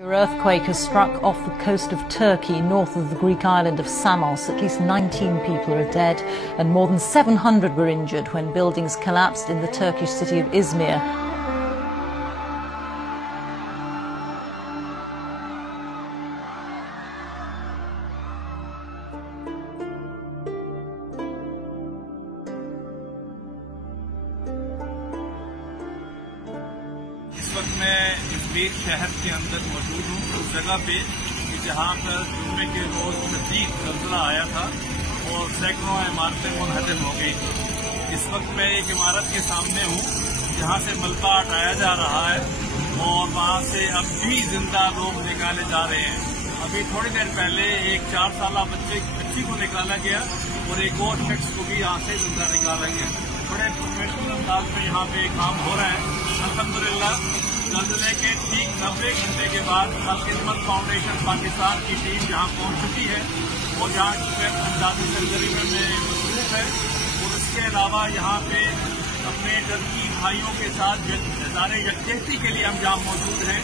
An earthquake has struck off the coast of Turkey, north of the Greek island of Samos. At least 19 people are dead and more than 700 were injured when buildings collapsed in the Turkish city of Izmir. इस वक्त मैं Izmir शहर के अंदर मौजूद हूँ, उस जगह पे जहाँ पर जुम्मे के रोज शदीद ज़लज़ला आया था और सैकड़ों इमारतें मुनहदम हो गई थी। इस वक्त मैं एक इमारत के सामने हूँ जहाँ से मलबा हटाया जा रहा है और वहाँ से अब भी जिंदा लोग निकाले जा रहे हैं। अभी थोड़ी देर पहले एक 4 साला बच्ची को निकाला गया और एक और शख्स को भी यहाँ से जिंदा निकाला गया। बड़े प्रोफेशनल अंदाज में यहाँ पे काम हो रहा है। अल्हम्दुलिल्लाह ज़लज़ले के ठीक 90 घंटे के बाद अलखदमत फाउंडेशन पाकिस्तान की टीम यहाँ पहुँच चुकी है और यहाँ इमदादी सरगर्मी में मसरूफ है। और इसके अलावा यहाँ पे अपने टर्की भाइयों के साथ इज़हार यकजहती के लिए हम यहाँ मौजूद हैं।